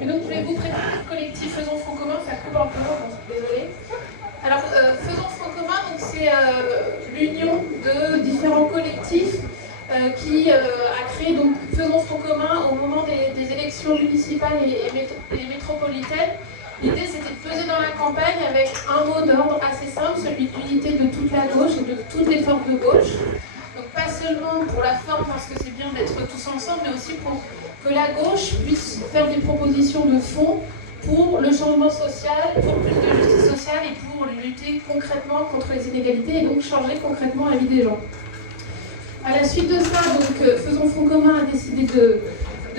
Et donc, je vais vous présenter le collectif Faisons Front Commun, ça coupe un peu, bon, désolé. Alors, Faisons Front Commun, c'est l'union de différents collectifs qui a créé donc Faisons Front Commun au moment des élections municipales et métropolitaines. L'idée, c'était de peser dans la campagne avec un mot d'ordre assez simple, celui d'unité de toute la gauche et de toutes les forces de gauche. Donc pas seulement pour la forme, parce que c'est bien d'être tous ensemble, mais aussi pour que la gauche puisse faire des propositions de fond pour le changement social, pour plus de justice sociale et pour lutter concrètement contre les inégalités et donc changer concrètement la vie des gens. À la suite de ça, donc, Faisons Front Commun a décidé de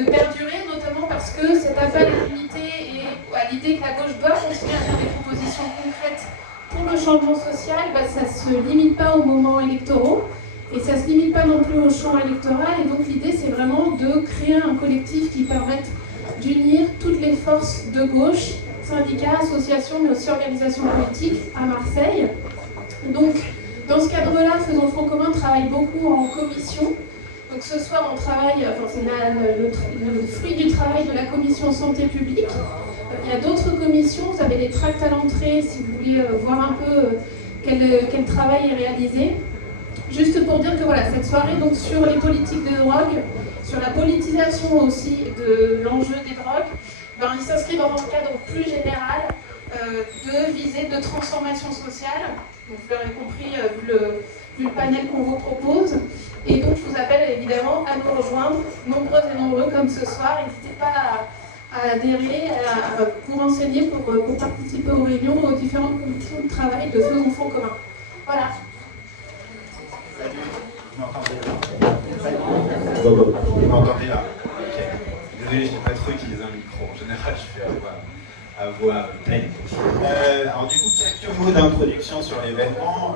perdurer, notamment parce que cet appel à l'unité et à l'idée que la gauche doit continuer à faire des propositions concrètes pour le changement social, ça ne se limite pas aux moments électoraux et ça ne se limite pas non plus au champ électoral. Et donc l'idée, c'est vraiment de créer un collectif qui permette d'unir toutes les forces de gauche, syndicats, associations, mais aussi organisations politiques à Marseille. Donc, dans ce cadre-là, Faisons Front Commun travaille beaucoup en commission. Donc ce soir, on travaille, c'est le fruit du travail de la commission santé publique. Il y a d'autres commissions, vous avez des tracts à l'entrée si vous voulez voir un peu quel travail est réalisé. Juste pour dire que voilà, cette soirée, donc sur les politiques de drogue, sur la politisation aussi de l'enjeu des drogues, il s'inscrit dans un cadre plus général de visée de transformation sociale. Donc, vous l'avez compris vu le panel qu'on vous propose. Et donc, je vous appelle évidemment à nous rejoindre, nombreuses et nombreux comme ce soir. N'hésitez pas à adhérer, à vous renseigner pour participer aux réunions, aux différentes commissions de travail de Faisons Front Commun. Voilà. Salut, vous m'entendez là? Vous m'entendez là? Ok. Désolé, je n'ai pas trop utilisé un micro. En général, je fais à voix pleine. Alors du coup, quelques mots d'introduction sur l'événement.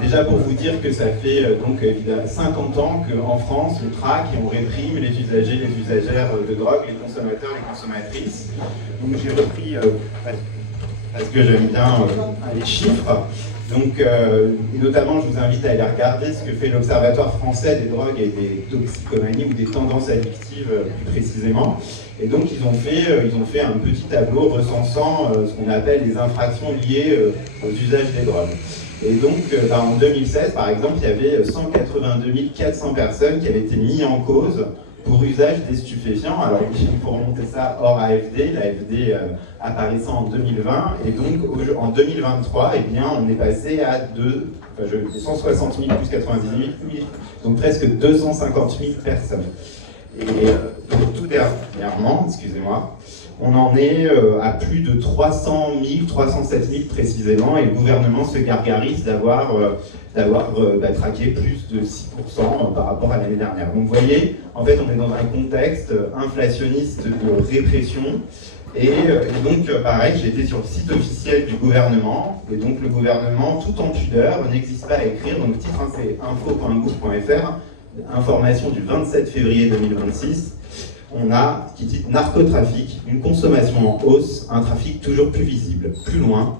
Déjà pour vous dire que ça fait donc évidemment 50 ans qu'en France, on traque et on réprime les usagers, les usagères de drogue, les consommateurs, les consommatrices. Donc j'ai repris, parce que j'aime bien les chiffres, donc et notamment je vous invite à aller regarder ce que fait l'Observatoire français des drogues et des toxicomanies ou des tendances addictives plus précisément. Et donc ils ont fait un petit tableau recensant ce qu'on appelle les infractions liées aux usages des drogues. Et donc, en 2016, par exemple, il y avait 182 400 personnes qui avaient été mises en cause pour usage des stupéfiants. Alors, il faut remonter ça hors AFD, l'AFD apparaissant en 2020. Et donc, en 2023, eh bien, on est passé à 160 000 plus 98 000, donc presque 250 000 personnes. Et donc, tout dernièrement, excusez-moi, on en est à plus de 300 000, 307 000 précisément, et le gouvernement se gargarise d'avoir traqué plus de 6% par rapport à l'année dernière. Donc vous voyez, en fait, on est dans un contexte inflationniste de répression, et donc pareil, j'ai été sur le site officiel du gouvernement, et donc le gouvernement, tout en pudeur, n'existe pas à écrire, donc le titre c'est info.gouv.fr, information du 27 février 2026. On a, qui dit narcotrafic, une consommation en hausse, un trafic toujours plus visible. Plus loin,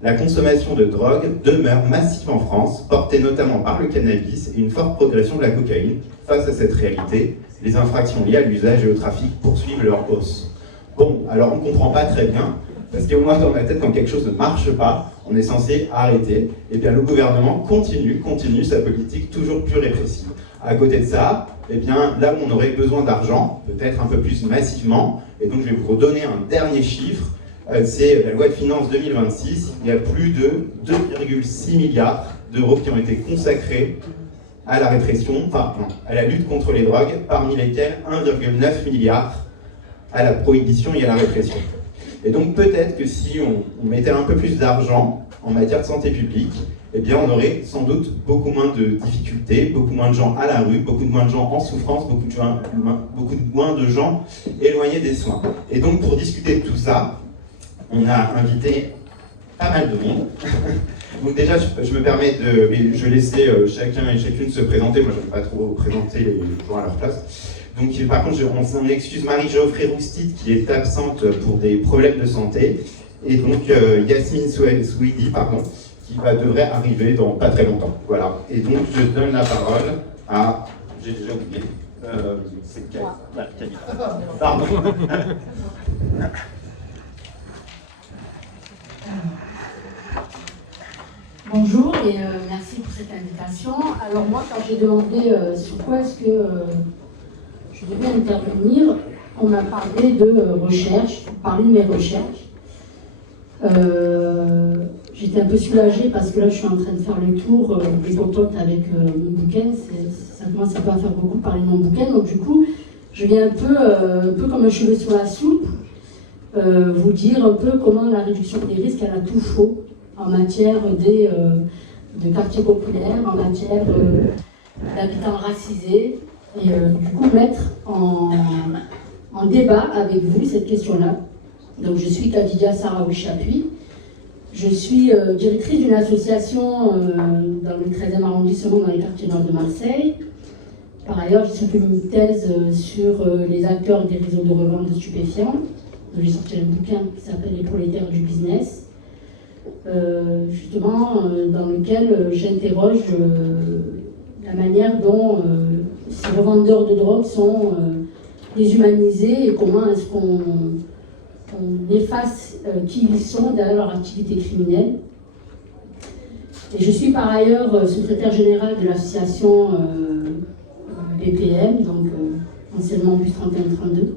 la consommation de drogue demeure massive en France, portée notamment par le cannabis et une forte progression de la cocaïne. Face à cette réalité, les infractions liées à l'usage et au trafic poursuivent leur hausse. Bon, alors on ne comprend pas très bien, parce qu'au moins dans ma tête, quand quelque chose ne marche pas, on est censé arrêter. Et bien le gouvernement continue sa politique toujours plus répressive. À côté de ça, eh bien, là où on aurait besoin d'argent, peut-être un peu plus massivement, et donc je vais vous redonner un dernier chiffre, c'est la loi de finances 2026, il y a plus de 2,6 milliards d'euros qui ont été consacrés à la répression, à la lutte contre les drogues, parmi lesquels 1,9 milliard à la prohibition et à la répression. Et donc peut-être que si on mettait un peu plus d'argent en matière de santé publique, eh bien on aurait sans doute beaucoup moins de difficultés, beaucoup moins de gens à la rue, beaucoup moins de gens en souffrance, beaucoup moins de gens éloignés des soins. Et donc pour discuter de tout ça, on a invité pas mal de monde. Donc déjà, je me permets je vais laisser chacun et chacune se présenter. Moi, je ne vais pas trop présenter les gens à leur place. Donc par contre, on excuse Marie-Geoffrey Roustide qui est absente pour des problèmes de santé. Et donc Yasmine Souidi, qui devrait arriver dans pas très longtemps. Voilà. Et donc je donne la parole à... J'ai déjà oublié. C'est Camille. Pardon. Bonjour et merci pour cette invitation. Alors moi, quand j'ai demandé sur quoi est-ce que je devais intervenir, on m'a parlé de recherche, parlé de mes recherches. J'étais un peu soulagée parce que là, je suis en train de faire le tour des contacts avec mon bouquin. Ça commence un peu à faire beaucoup parler de mon bouquin. Donc du coup, je viens un peu comme un cheveu sur la soupe, vous dire un peu comment la réduction des risques, elle a tout faux en matière de quartiers populaires, en matière d'habitants racisés. Et du coup, mettre en débat avec vous cette question-là. Donc je suis Khadija Sarawi Chapuis. Je suis directrice d'une association dans le 13e arrondissement, dans les quartiers nord de Marseille. Par ailleurs, j'ai soutenu une thèse sur les acteurs des réseaux de revente de stupéfiants. J'ai sorti un bouquin qui s'appelle Les prolétaires du business, justement dans lequel j'interroge la manière dont ces revendeurs de drogue sont déshumanisés et comment est-ce qu'on efface qui ils sont derrière leur activité criminelle. Et je suis par ailleurs secrétaire générale de l'association BPM, donc anciennement Bus 3132.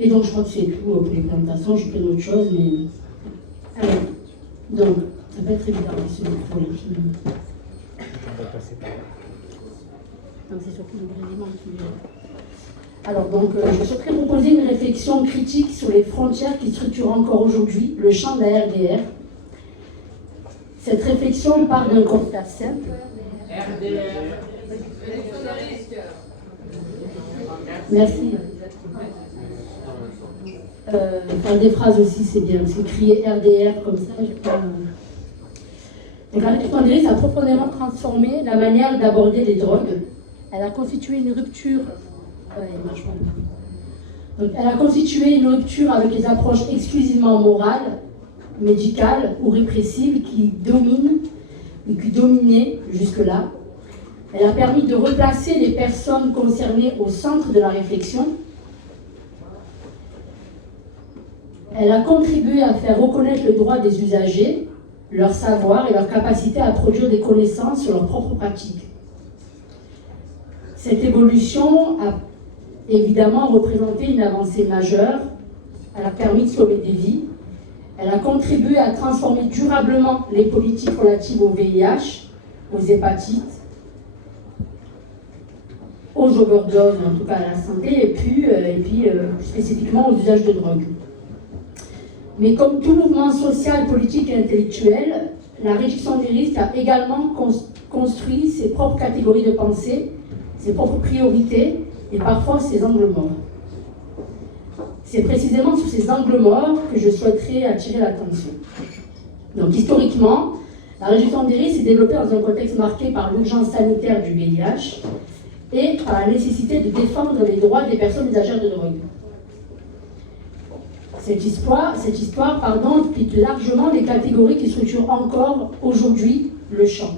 Et donc je crois que c'est tout pour les présentations, je fais d'autres choses, mais... Alors, donc, ça peut être évident, ce micro là. Donc c'est surtout le président qui... Alors donc, je souhaiterais proposer une réflexion critique sur les frontières qui structurent encore aujourd'hui le champ de la RDR. Cette réflexion part d'un constat simple. Merci. Faire des phrases aussi, c'est bien, parce que crier RDR comme ça, j'ai pas... Donc la réflexion des risques a profondément transformé la manière d'aborder les drogues. Elle a constitué une rupture. Donc, elle a constitué une rupture avec les approches exclusivement morales, médicales ou répressives qui dominent et qui dominaient jusque-là. Elle a permis de replacer les personnes concernées au centre de la réflexion. Elle a contribué à faire reconnaître le droit des usagers, leur savoir et leur capacité à produire des connaissances sur leurs propres pratiques. Cette évolution a évidemment représenté une avancée majeure. Elle a permis de sauver des vies. Elle a contribué à transformer durablement les politiques relatives au VIH, aux hépatites, aux overdoses, en tout cas à la santé, et puis spécifiquement aux usages de drogue. Mais comme tout mouvement social, politique et intellectuel, la réduction des risques a également construit ses propres catégories de pensée, ses propres priorités et parfois ses angles morts. C'est précisément sur ces angles morts que je souhaiterais attirer l'attention. Donc historiquement, la réduction des risques s'est développée dans un contexte marqué par l'urgence sanitaire du VIH et par la nécessité de défendre les droits des personnes usagères de drogue. Cette histoire implique largement les catégories qui structurent encore aujourd'hui le champ.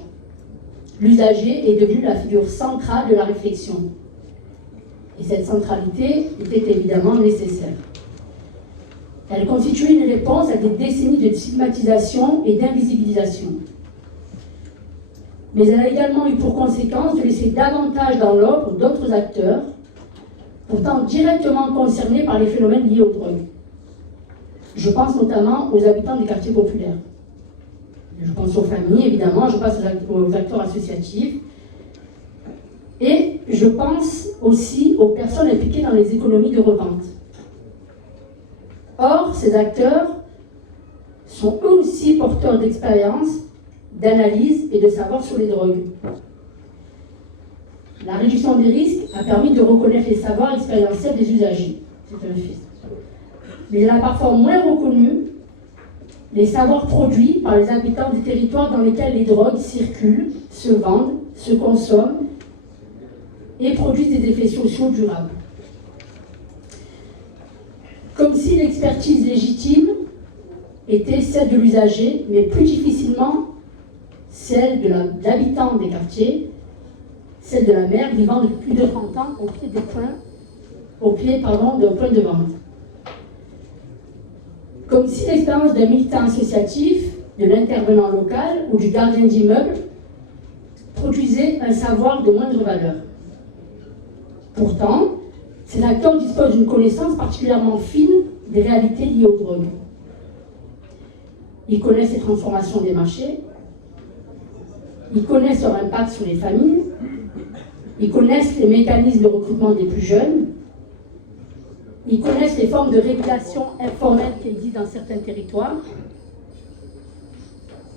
L'usager est devenu la figure centrale de la réflexion. Et cette centralité était évidemment nécessaire. Elle constitue une réponse à des décennies de stigmatisation et d'invisibilisation. Mais elle a également eu pour conséquence de laisser davantage dans l'ombre d'autres acteurs, pourtant directement concernés par les phénomènes liés aux drogues. Je pense notamment aux habitants des quartiers populaires. Je pense aux familles, évidemment, je pense aux acteurs associatifs. Et je pense aussi aux personnes impliquées dans les économies de revente. Or, ces acteurs sont eux aussi porteurs d'expérience, d'analyse et de savoir sur les drogues. La réduction des risques a permis de reconnaître les savoirs expérientiels des usagers. C'est un fait. Mais elle a parfois moins reconnu les savoirs produits par les habitants des territoires dans lesquels les drogues circulent, se vendent, se consomment et produisent des effets sociaux durables. Comme si l'expertise légitime était celle de l'usager, mais plus difficilement celle de l'habitant des quartiers, celle de la mère, vivant depuis plus de 30 ans au pied d'un point de vente. Comme si l'expérience d'un militant associatif, de l'intervenant local ou du gardien d'immeuble produisait un savoir de moindre valeur. Pourtant, ces acteurs disposent d'une connaissance particulièrement fine des réalités liées aux drogues. Ils connaissent les transformations des marchés, ils connaissent leur impact sur les familles, ils connaissent les mécanismes de recrutement des plus jeunes, ils connaissent les formes de régulation informelle qui existent dans certains territoires,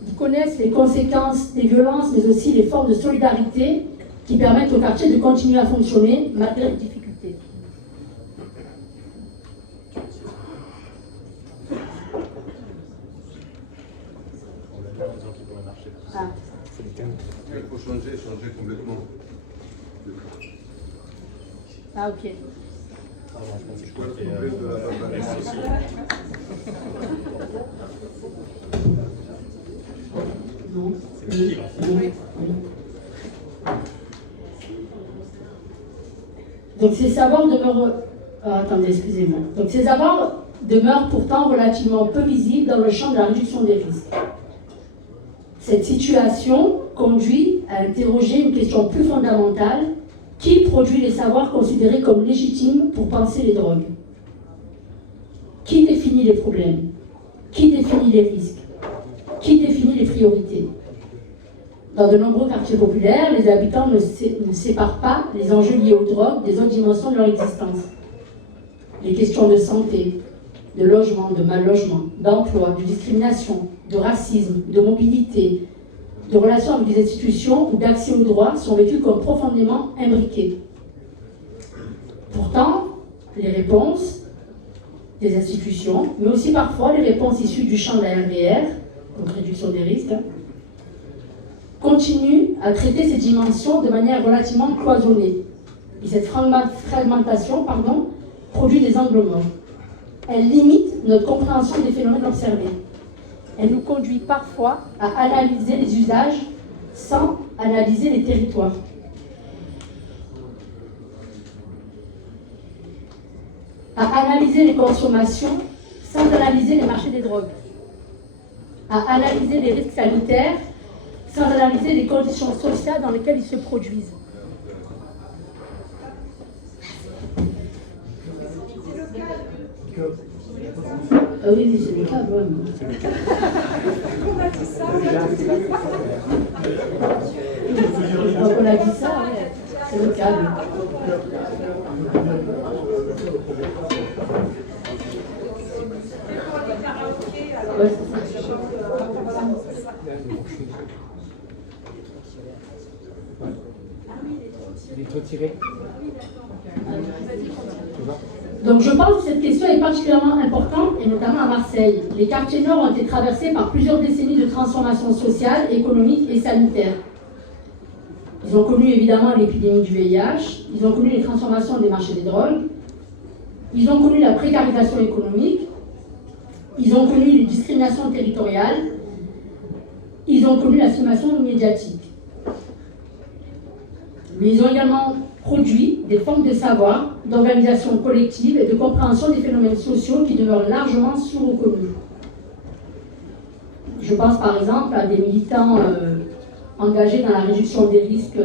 ils connaissent les conséquences des violences, mais aussi les formes de solidarité qui permettent au quartier de continuer à fonctionner malgré les difficultés. Ah. Il faut changer complètement. Ah, ok. Non. Donc ces savoirs demeurent... attendez, excusez-moi. Donc ces savoirs demeurent pourtant relativement peu visibles dans le champ de la réduction des risques. Cette situation conduit à interroger une question plus fondamentale. Qui produit les savoirs considérés comme légitimes pour penser les drogues? Qui définit les problèmes? Qui définit les risques? Qui définit les priorités? Dans de nombreux quartiers populaires, les habitants ne séparent pas les enjeux liés aux drogues des autres dimensions de leur existence. Les questions de santé, de logement, de mal-logement, d'emploi, de discrimination, de racisme, de mobilité, de relations avec des institutions ou d'accès aux droits sont vécues comme profondément imbriquées. Pourtant, les réponses des institutions, mais aussi parfois les réponses issues du champ de la RDR, donc réduction des risques, continuent à traiter ces dimensions de manière relativement cloisonnée. Et cette fragmentation produit des angles morts. Elle limite notre compréhension des phénomènes observés. Elle nous conduit parfois à analyser les usages sans analyser les territoires. À analyser les consommations sans analyser les marchés des drogues. À analyser les risques sanitaires sans analyser les conditions sociales dans lesquelles ils se produisent. Oui, c'est le cas, ouais. Donc on a dit ça, ouais. C'est le cas. Ouais, c'est ça. Il est retiré. Donc je pense que cette question est particulièrement importante, et notamment à Marseille. Les quartiers nord ont été traversés par plusieurs décennies de transformations sociales, économiques et sanitaires. Ils ont connu évidemment l'épidémie du VIH, ils ont connu les transformations des marchés des drogues, ils ont connu la précarisation économique, ils ont connu les discriminations territoriales, ils ont connu la stimulation médiatique. Mais ils ont également produit des formes de savoir, d'organisation collective et de compréhension des phénomènes sociaux qui demeurent largement sous-reconnus. Je pense par exemple à des militants engagés dans la réduction des risques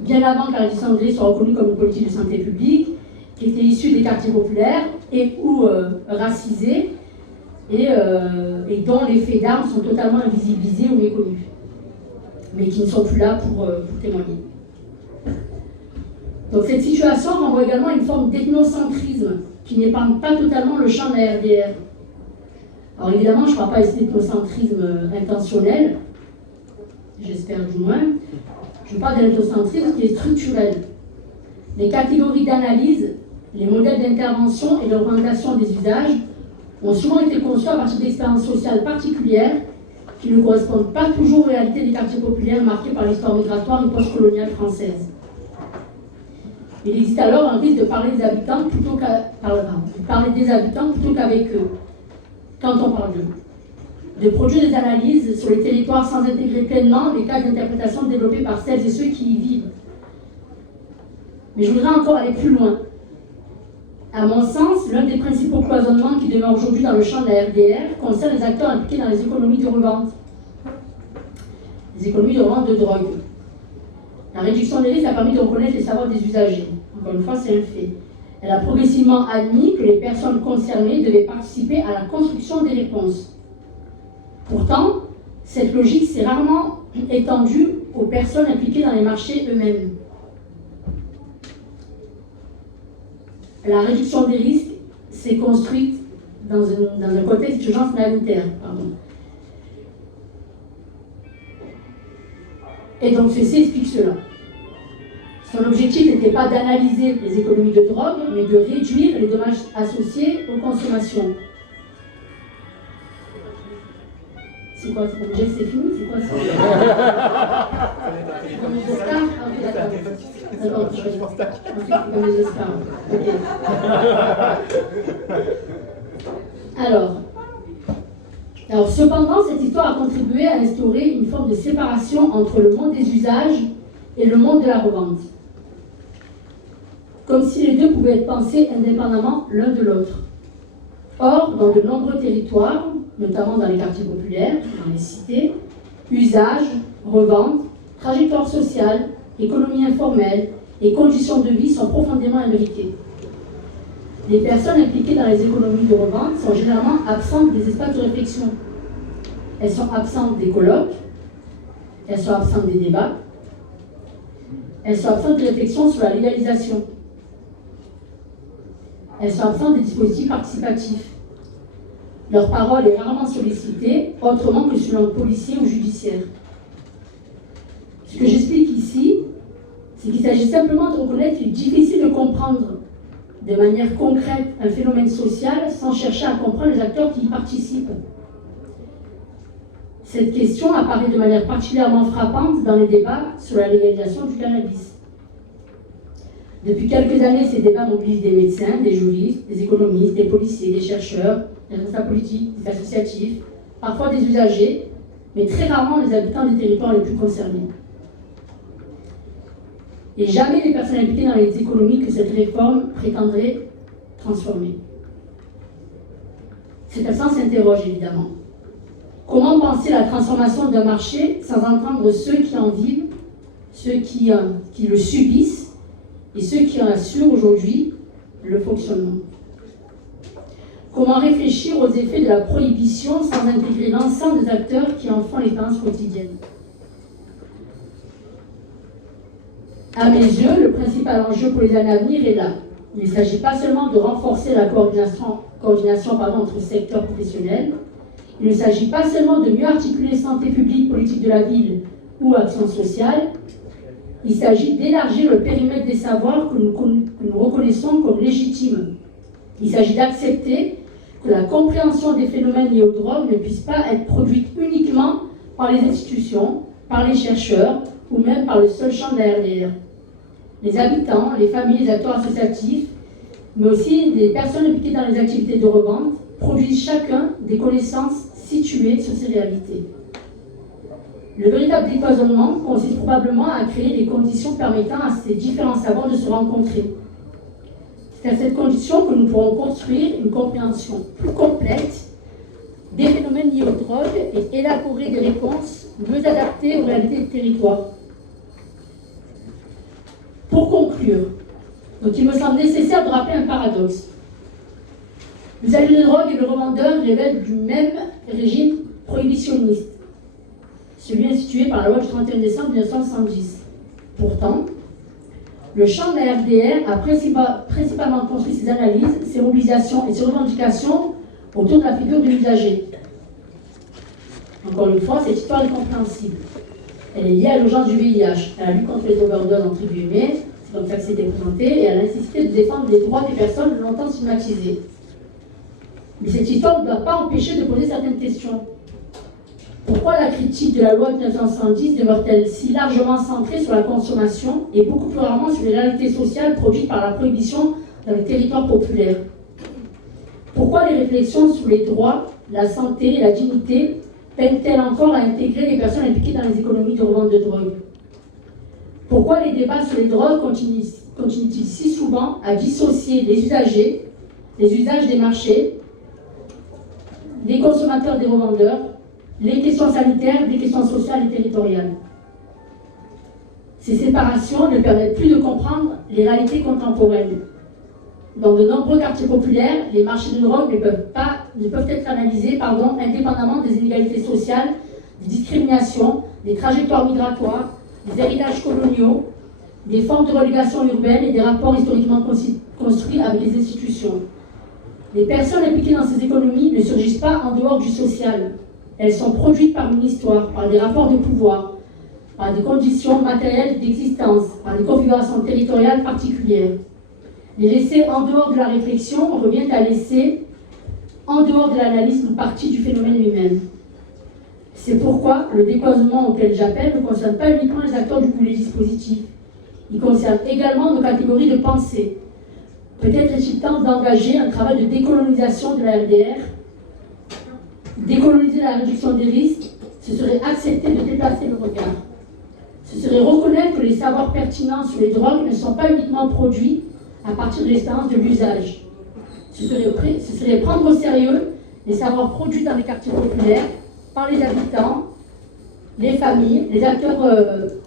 bien avant que la réduction des risques soit reconnue comme une politique de santé publique, qui étaient issus des quartiers populaires et ou racisés et dont les faits d'armes sont totalement invisibilisés ou méconnus, mais qui ne sont plus là pour témoigner. Donc cette situation renvoie également à une forme d'ethnocentrisme qui n'épargne pas totalement le champ de la RDR. Alors évidemment, je ne parle pas ici d'ethnocentrisme intentionnel, j'espère du moins. Je parle d'un ethnocentrisme qui est structurel. Les catégories d'analyse, les modèles d'intervention et l'orientation des usages ont souvent été conçus à partir d'expériences sociales particulières qui ne correspondent pas toujours aux réalités des quartiers populaires marqués par l'histoire migratoire et postcoloniale française. Il existe alors un risque de parler des habitants plutôt qu'avec eux, quand on parle d'eux. de produire des analyses sur les territoires sans intégrer pleinement les cas d'interprétation développés par celles et ceux qui y vivent. Mais je voudrais encore aller plus loin. À mon sens, l'un des principaux cloisonnements qui demeure aujourd'hui dans le champ de la RDR concerne les acteurs impliqués dans les économies de revente. Les économies de revente de drogue. La réduction des risques a permis de reconnaître les savoirs des usagers. Encore une fois, c'est un fait. Elle a progressivement admis que les personnes concernées devaient participer à la construction des réponses. Pourtant, cette logique s'est rarement étendue aux personnes impliquées dans les marchés eux-mêmes. La réduction des risques s'est construite dans un contexte d'urgence sanitaire. Et donc ceci explique cela. Son objectif n'était pas d'analyser les économies de drogue, mais de réduire les dommages associés aux consommations. C'est quoi? Déjà c'est fini? C'est quoi ça? Alors, cependant, cette histoire a contribué à instaurer une forme de séparation entre le monde des usages et le monde de la revente. Comme si les deux pouvaient être pensés indépendamment l'un de l'autre. Or, dans de nombreux territoires, notamment dans les quartiers populaires, dans les cités, usage, revente, trajectoire sociale, économie informelle et conditions de vie sont profondément imbriquées. Les personnes impliquées dans les économies de revente sont généralement absentes des espaces de réflexion. Elles sont absentes des colloques, elles sont absentes des débats, elles sont absentes de réflexion sur la légalisation. Elles sont absentes des dispositifs participatifs. Leur parole est rarement sollicitée, autrement que sur l'angle policier ou judiciaire. Ce que j'explique ici, c'est qu'il s'agit simplement de reconnaître qu'il est difficile de comprendre de manière concrète un phénomène social sans chercher à comprendre les acteurs qui y participent. Cette question apparaît de manière particulièrement frappante dans les débats sur la légalisation du cannabis. Depuis quelques années, ces débats mobilisent des médecins, des juristes, des économistes, des policiers, des chercheurs, des responsables politiques, des associatifs, parfois des usagers, mais très rarement les habitants des territoires les plus concernés. Et jamais les personnes impliquées dans les économies que cette réforme prétendrait transformer. Cette absence s'interroge évidemment. Comment penser la transformation d'un marché sans entendre ceux qui en vivent, ceux qui le subissent, et ceux qui en assurent aujourd'hui le fonctionnement? Comment réfléchir aux effets de la prohibition sans intégrer l'ensemble des acteurs qui en font l'expérience quotidienne? À mes yeux, le principal enjeu pour les années à venir est là. Il ne s'agit pas seulement de renforcer la coordination entre secteurs professionnels. Il ne s'agit pas seulement de mieux articuler santé publique, politique de la ville ou action sociale. Il s'agit d'élargir le périmètre des savoirs que nous reconnaissons comme légitimes. Il s'agit d'accepter que la compréhension des phénomènes liés aux drogues ne puisse pas être produite uniquement par les institutions, par les chercheurs ou même par le seul champ de la RDR. Les habitants, les familles, les acteurs associatifs, mais aussi les personnes impliquées dans les activités de revente, produisent chacun des connaissances situées sur ces réalités. Le véritable décloisonnement consiste probablement à créer les conditions permettant à ces différents savoirs de se rencontrer. C'est à cette condition que nous pourrons construire une compréhension plus complète des phénomènes liés aux drogues et élaborer des réponses mieux adaptées aux réalités du territoire. Pour conclure, donc il me semble nécessaire de rappeler un paradoxe. L'usage de drogue et le revendeur relèvent du même régime prohibitionniste, celui institué par la loi du 31 décembre 1970. Pourtant, le champ de la RDR a principalement construit ses analyses, ses mobilisations et ses revendications autour de la figure de l'usager. Encore une fois, cette histoire est compréhensible. Elle est liée à l'urgence du VIH, à la lutte contre les overdoses entre guillemets, c'est comme ça que c'était présenté, et à la nécessité de défendre les droits des personnes longtemps stigmatisées. Mais cette histoire ne doit pas empêcher de poser certaines questions. Pourquoi la critique de la loi de 1970 demeure-t-elle si largement centrée sur la consommation et beaucoup plus rarement sur les réalités sociales produites par la prohibition dans les territoires populaires? Pourquoi les réflexions sur les droits, la santé et la dignité peine-t-elle encore à intégrer les personnes impliquées dans les économies de revente de drogue? Pourquoi les débats sur les drogues continuent-ils si souvent à dissocier les usagers, les usages des marchés, les consommateurs des revendeurs, les questions sanitaires, les questions sociales et territoriales? Ces séparations ne permettent plus de comprendre les réalités contemporaines. Dans de nombreux quartiers populaires, les marchés de drogue ne peuvent être analysés indépendamment des inégalités sociales, des discriminations, des trajectoires migratoires, des héritages coloniaux, des formes de relégation urbaine et des rapports historiquement construits avec les institutions. Les personnes impliquées dans ces économies ne surgissent pas en dehors du social. Elles sont produites par une histoire, par des rapports de pouvoir, par des conditions matérielles d'existence, par des configurations territoriales particulières. Les laisser en dehors de la réflexion revient à laisser en dehors de l'analyse une partie du phénomène lui-même. C'est pourquoi le décloisonnement auquel j'appelle ne concerne pas uniquement les acteurs du boulet dispositif. Il concerne également nos catégories de pensée. Peut-être est-il temps d'engager un travail de décolonisation de la RDR. Décoloniser la réduction des risques, ce serait accepter de déplacer le regard. Ce serait reconnaître que les savoirs pertinents sur les drogues ne sont pas uniquement produits à partir de l'expérience de l'usage. Ce serait prendre au sérieux les savoirs produits dans les quartiers populaires par les habitants, les familles, les acteurs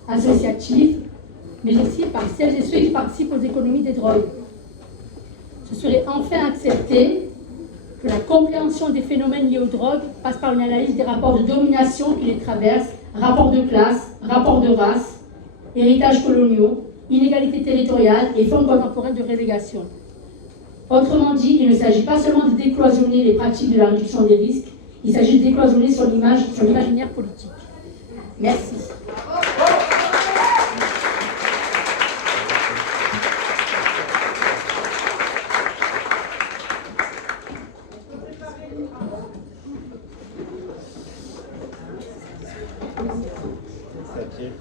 associatifs, mais aussi par celles et ceux qui participent aux économies des drogues. Ce serait enfin accepter que la compréhension des phénomènes liés aux drogues passe par une analyse des rapports de domination qui les traversent, rapports de classe, rapports de race, héritages coloniaux, inégalités territoriales et formes contemporaines de relégation. Autrement dit, il ne s'agit pas seulement de décloisonner les pratiques de la réduction des risques, il s'agit de décloisonner son imaginaire politique. Merci. Ça pied.